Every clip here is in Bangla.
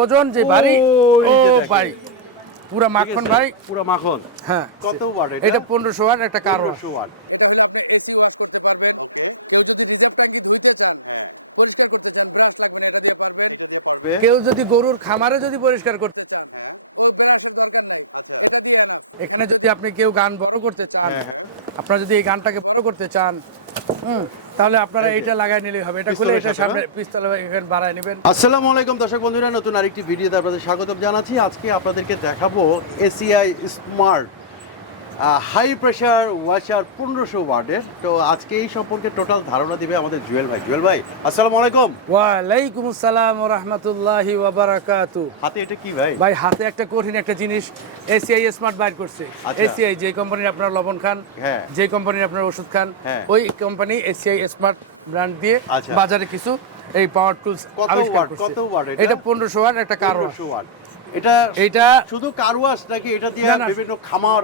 ওজন যে ভারী ও। ভাই পুরা মাখন ভাই। পুরো মাখন। হ্যাঁ কত ওয়াট এটা? পনেরোশো ওয়াট একটা কারও। 1500 ওয়াট। কেউ যদি গরুর খামারে যদি পরিষ্কার করতে এখানে যদি আপনি কেউ গান বড় করতে চান হ্যাঁ, হ্যাঁ। আপনারা যদি এই গানটাকে বড় করতে চান হুম তাহলে আপনারা এটা লাগাই নিলেই হবে। এটা খুলে এটা সামনে পিস্তল এখানে বাড়ায় নেবেন। আসসালামু আলাইকুম দর্শক বন্ধুরা নতুন আরেকটি ভিডিওতে আপনাদের স্বাগত জানাচ্ছি। আজকে আপনাদেরকে দেখাবো ACI smart high pressure washer পনেরোশো ওয়ার্ডের তো আজকে এই সম্পর্কে টোটাল ধারণা দিবে আমাদের জুয়েল ভাই জুয়েল ভাই আসসালামু আলাইকুম ওয়ালাইকুম আসসালাম রাহমাতুল্লাহি হাতে এটা কি ভাই ভাই হাতে একটা কঠিন একটা জিনিস এসিআই স্মার্ট বাইর করছে আচ্ছা। এসিআই যে কোম্পানির আপনার লবণ খান হ্যাঁ। যে কোম্পানির আপনার ওষুধ খান হ্যাঁ। ওই কোম্পানি এসিআই স্মার্ট ব্র্যান্ড দিয়ে আচ্ছা। বাজারে কিছু এই পাওয়ার টুলস কত আবিষ্কার করছে কত এটা? এটা পনেরোশো ওয়াট একটা কারও 1500 ওয়াট এটা এইটা শুধু কারওয়াশ নাকি এটা দিয়ে। বিভিন্ন খামার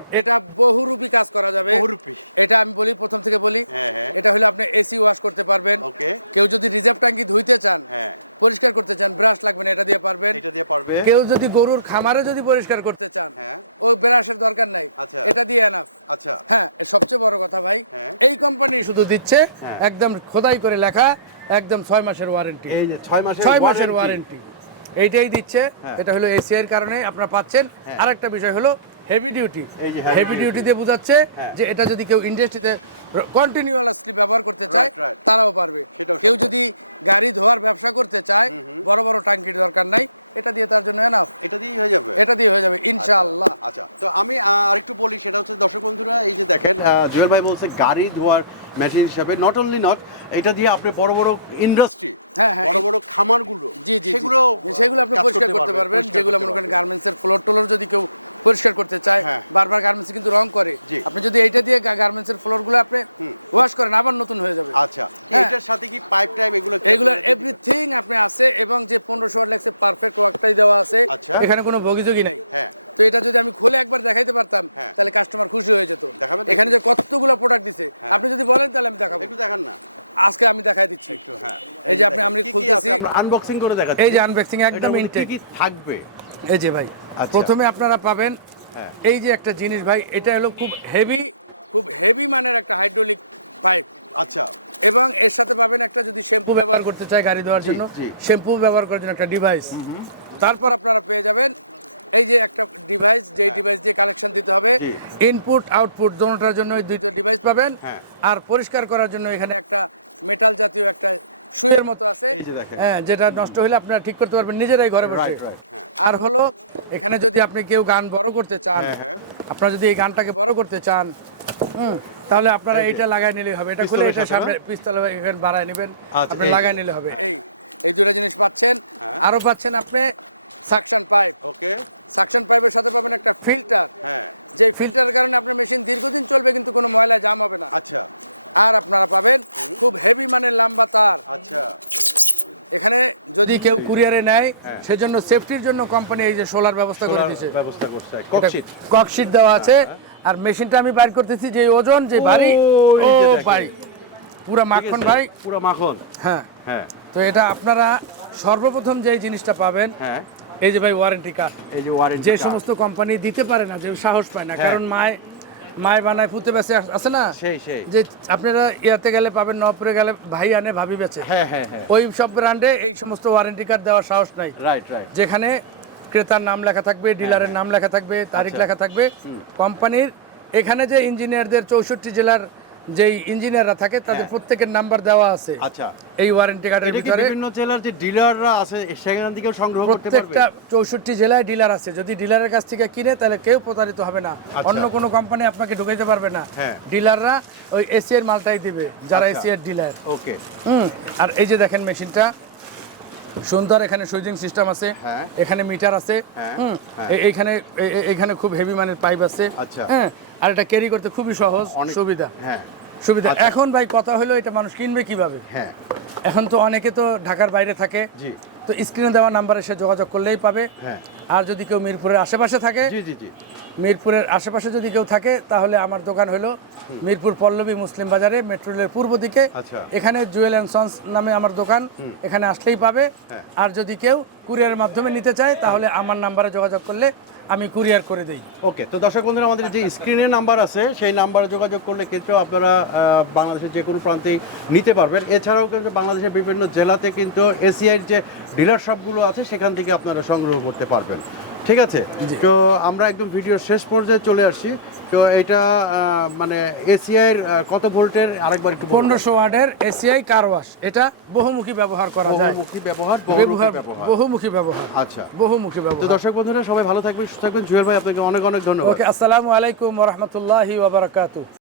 কেউ যদি গরুর খামারে যদি পরিষ্কার করতে শুধু দিচ্ছে হ্যাঁ। একদম খোদাই করে লেখা একদম ছয় মাসের ওয়ারেন্টি এই যে ছয় মাসের ছয় মাসের ওয়ারেন্টি এইটাই দিচ্ছে হ্যাঁ। এটা হলো এসিআর কারণে আপনারা পাচ্ছেন হ্যাঁ। আরেকটা বিষয় হলো heavy duty heavy duty। Duty দিয়ে বোঝাচ্ছে। যে এটা যদি কেউ ইন্ডাস্ট্রিতে কন্টিনিউ জুয়েল ভাই বলছে গাড়ি ধোয়ার মেশিন হিসাবে নট অনলি নট এটা দিয়ে আপনি বড় বড় ইন্ডাস্ট্রি এখানে কোনো বগিযোগী নেই। আনবক্সিং করে দেখা এই যে আনবক্সিং একদম ইনটেক থাকবে? এই যে ভাই আচ্ছা। প্রথমে আপনারা পাবেন হ্যাঁ। এই যে একটা জিনিস ভাই এটা হলো খুব হেভি ব্যবহার করতে চাই গাড়ি ধোয়ার জি, জন্য। শ্যাম্পু ব্যবহার করার জন্য একটা ডিভাইস তারপর ইনপুট আউটপুট দোনোটার জন্য দুইটা পাবেন। হ্যাঁ। আর পরিষ্কার করার জন্য এখানে হ্যাঁ যেটা নষ্ট হলে আপনারা ঠিক করতে পারবেন নিজেরাই ঘরে বসে। আর হলো এখানে যদি আপনি কেউ গান বড় করতে চান হ্যাঁ। আপনারা যদি এই গানটাকে বড় করতে চান হুম তাহলে আপনারা এই এইটা লাগাই নিলেই হবে। এটা খুলে এটা সামনে পিস্তল এখানে বাড়ায় নেবেন আচ্ছা, আপনি লাগাই নিলে হবে। আরও পাচ্ছেন আপনি? ফিল্টার যদি কেউ কুরিয়ারে নেয় হ্যাঁ। সেজন্য সেফটির জন্য কোম্পানি এই যে সোলার ব্যবস্থা করে দিয়েছে। ব্যবস্থা করছে। ককশিট ককশিট দেওয়া আছে। আর মেশিনটা আমি বাইর করতেছি যে ওজন যে ভারী ও ভাই পুরা মাখন ভাই। পুরো মাখন। হ্যাঁ। হ্যাঁ। তো এটা আপনারা সর্বপ্রথম যে জিনিসটা পাবেন হ্যাঁ। এই যে ভাই ওয়ারেন্টি কার্ড এই যে ওয়ারেন্টি যে সমস্ত কোম্পানি দিতে পারে না যে সাহস পায় না। হ্যাঁ। কারণ মায় মায় বানায় পুঁতে বেঁচে আছে না? সেই সেই। যে আপনারা ইয়াতে গেলে পাবেন নপুরে গেলে ভাই আনে ভাবি বেঁচে। হ্যাঁ হ্যাঁ হ্যাঁ। ওই সব ব্র্যান্ডে এই সমস্ত ওয়ারেন্টি কার্ড দেওয়ার সাহস নাই। রাইট রাইট যেখানে ক্রেতার নাম লেখা থাকবে ডিলারের নাম লেখা থাকবে তারিখ আচ্ছা। লেখা থাকবে। কোম্পানির এখানে যে ইঞ্জিনিয়ারদের চৌষট্টি জেলার যেই ইঞ্জিনিয়াররা থাকে তাদের হ্যাঁ। প্রত্যেকের নাম্বার দেওয়া আছে। আচ্ছা। এই ওয়ারেন্টি কার্ডের ভিতরে বিভিন্ন জেলার যে ডিলাররা আছে সেখান থেকে সংগ্রহ করতে পারবে? প্রত্যেকটা চৌষট্টি জেলায় ডিলার আছে। যদি ডিলারের কাছ থেকে কিনে তাহলে কেউ প্রতারিত হবে না। অন্য কোনো কোম্পানি আপনাকে ঢুকাইতে পারবে না। হ্যাঁ। ডিলাররা ওই এসিআর মালটাই দিবে যারা এসিআর ডিলার ওকে হুম। আর এই যে দেখেন মেশিনটা সুন্দর এখানে সুইজিং সিস্টেম আছে। হ্যাঁ। এখানে মিটার আছে। হ্যাঁ, এখানে হ্যাঁ। এইখানে এ- এ- এইখানে খুব হেভি মানের পাইপ আছে। আচ্ছা। হ্যাঁ। আর এটা ক্যারি করতে খুবই সহজ। সুবিধা। হ্যাঁ। সুবিধা। আচ্ছা। এখন ভাই কথা হলো এটা মানুষ কিনবে কীভাবে? হ্যাঁ। এখন তো অনেকে তো ঢাকার বাইরে থাকে। জি। তো স্ক্রিনে দেওয়া নাম্বারে সে যোগাযোগ করলেই পাবে। হ্যাঁ। আর যদি কেউ মিরপুরের আশেপাশে থাকে জি জি জি। মিরপুরের আশেপাশে যদি কেউ থাকে তাহলে আমার দোকান হলো মিরপুর পল্লবী মুসলিম বাজারে মেট্রো রেলের পূর্ব দিকে। আচ্ছা। এখানে জুয়েল অ্যান্ড সন্স নামে আমার দোকান এখানে আসলেই পাবে। হ্যাঁ। আর যদি কেউ কুরিয়ারের মাধ্যমে নিতে চায় তাহলে আমার নাম্বারে যোগাযোগ করলে আমি কুরিয়ার করে দিই। ওকে, তো দর্শক বন্ধুরা, আমাদের যে স্ক্রিনের নাম্বার আছে, সেই নাম্বারে যোগাযোগ করলে কিন্তু আপনারা বাংলাদেশের যে কোনো প্রান্তেই নিতে পারবেন। এছাড়াও কিন্তু বাংলাদেশের বিভিন্ন জেলাতে কিন্তু এসিআইয়ের যে ডিলার শপগুলো আছে, সেখান থেকে আপনারা সংগ্রহ করতে পারবেন। ঠিক আছে? তো আমরা একদম ভিডিওর শেষ পর্যায়ে চলে আসছি। তো এটা মানে মানে এসিআইয়ের কত ভোল্টের? আরেকবার একটু। পনেরোশো ওয়ার্ডের এসিআই কার ওয়াশ এটা বহুমুখী ব্যবহার করা যায়। বহুমুখী ব্যবহার ব্যবহার বহুমুখী ব্যবহার। আচ্ছা। বহুমুখী ব্যবহার। তো দর্শক বন্ধুরা সবাই ভালো থাকবেন সুস্থ থাকবেন। জুয়েল ভাই আপনাকে অনেক অনেক ধন্যবাদ। ওকে আসসালামু আলাইকুম রহমতুল্লাহি ওবরাকাতু